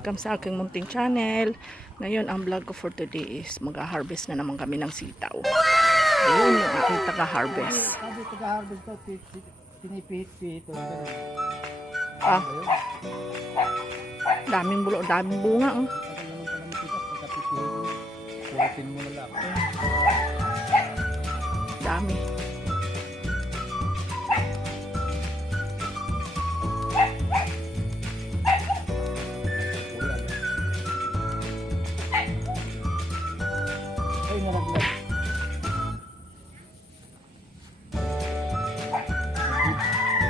Welcome sa aking munting channel. Ngayon, ang vlog ko for today is mag-harvest na naman kami ng sitaw. Ayun yung aking taga-harvest. Sabi taga-harvest ko, pinipihit-pihit ko. Ah, daming bunga. Oh. Pag naman pala matigas, pagka-pipihit mo, suotin mo na lang. Dami. Ay, nalaglag.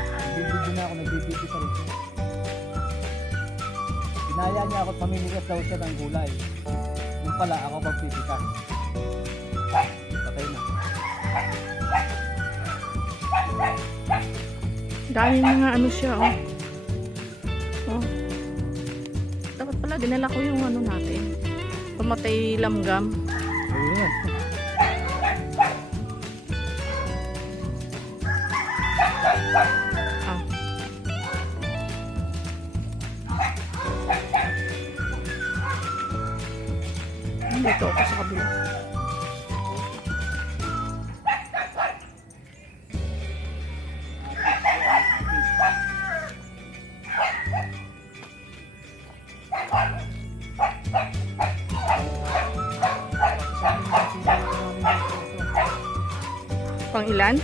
Nagbibidyo na ako, nagbibidyo pa rin. Pinaya niya ako at pamimigas daw siya ng gulay. Yung pala, ako magpipikas. Patay na. Daming mga ano siya, oh. Oh. Dapat pala, dinala ko yung ano natin. Pamatay lamgam. Ayun. Ah. Dito ako sa kabila. Pang ilan?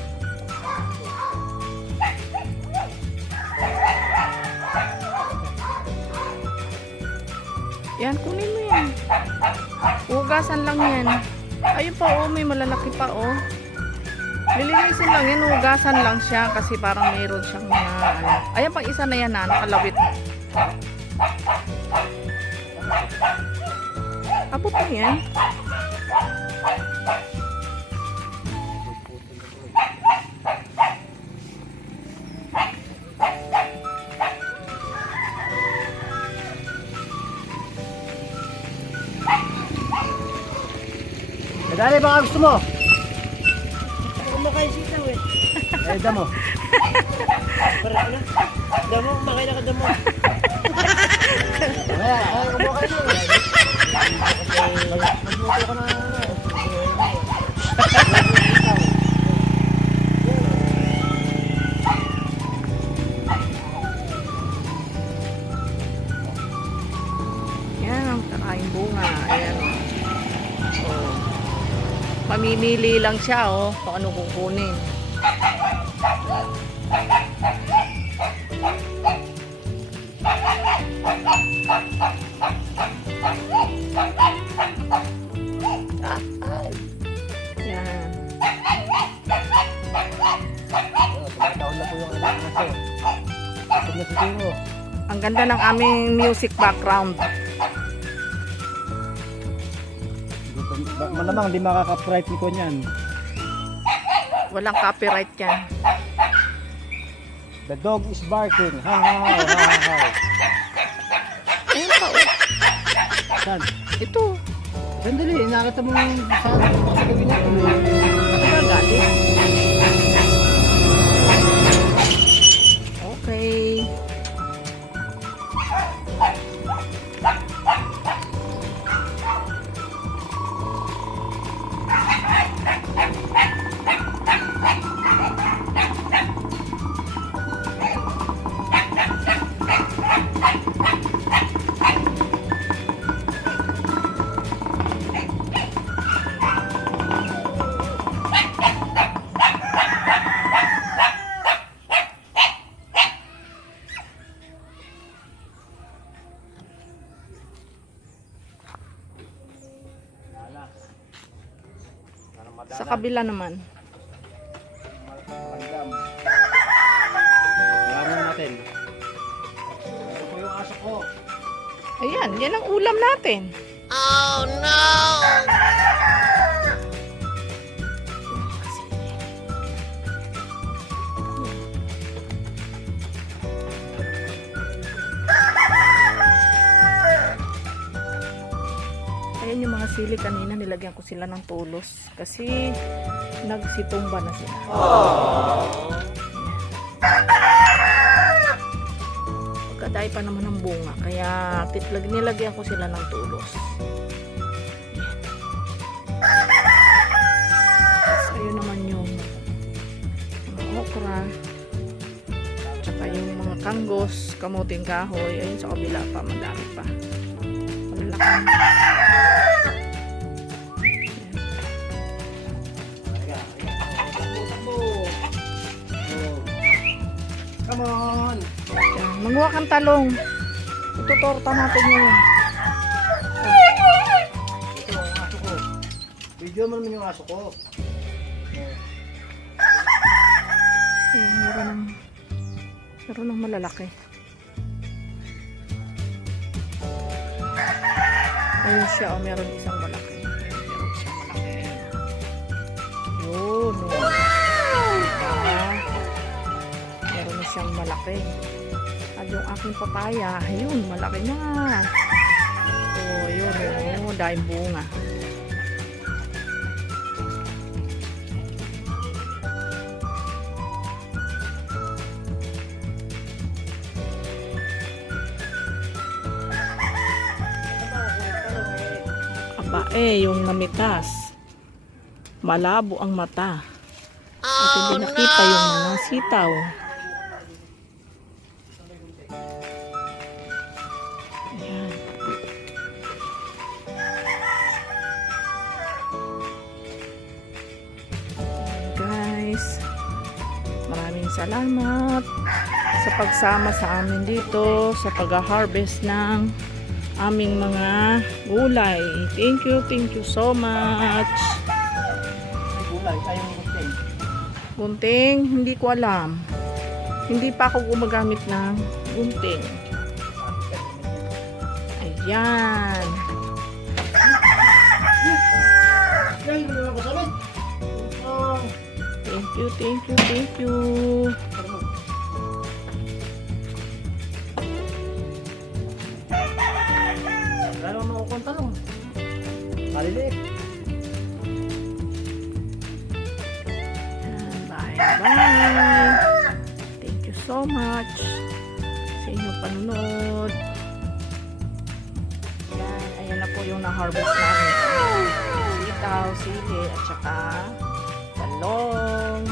Yan, kunin mo yan. Hugasan lang yan. Ayun pa, oh, may malalaki pa, oh. Lilinisin lang yan, hugasan lang siya kasi parang mayroon siyang mga, ano. Ayan, pang isa na yan, na, nakalawit. Abot mo yan. Dali, baka gusto mo. Kumakain sitaw eh. Eh, damo. Para ano? Damo, kumakain ako damo. Mamaya, ay, kumakain mo. Magluto ka na. Yan, ang kakain bunga. Ayan, oh. Mamimili lang siya, oh, kung ano kukunin. Yan. Taon na po yung anak naso. Kapag nasisino. Ang ganda ng aming music background. Malamang di makaka-fright ni ko niyan. Walang copyright yan. The dog is barking. Ha ha ha ha ha. Ayun pa, oh. Saan? Ito. Sandali, nakita mo yung saan sa gawin natin. Ano ba galing? Okay. Sa kabila naman. Magdam. Laman natin. Ito po yung aso ko. Ayan, yan ang ulam natin. Oh no! Ayan yung mga sili kanina, nilagyan ko sila ng tulos kasi nagsitumba na sila. Napakadaay pa naman ng bunga. Kaya nilagyan ko sila ng tulos. So, ayun naman yung mga okra. Tsaka yung mga kanggos, kamuting kahoy. Ayun sa kabila pa, madami pa. Malalaki. Come on! Yan. Manguha kang talong. Itutorta natin yun. Ito ang aso ko. Video mo naman yung aso ko. Ayan, meron ng malalaki. Ayun siya, oh, meron isang malaki. Meron siyang malaki. Yun, oh. Meron na siyang malaki. At yung aking papaya, ayun, malaki na. Oh, yun, oh, dahil bunga. Aba, yung namitas. Malabo ang mata. At hindi nakita yung mga sitaw. Ayan. Ayan, guys. Maraming salamat sa pagsama sa amin dito sa pag-harvest ng aming mga gulay. Thank you so much. Gulay, ayaw mo stay. Gunting, hindi ko alam. Hindi pa ako gumagamit ng gunting. Ayan. Ay, hindi mo kasabit. Oh. Thank you. Lalo mo akong talong. Maliliit. Bye. Thank you so much sa inyong panunod. Ayan na po yung na-harvest namin. Sitaw, sili, at saka talong.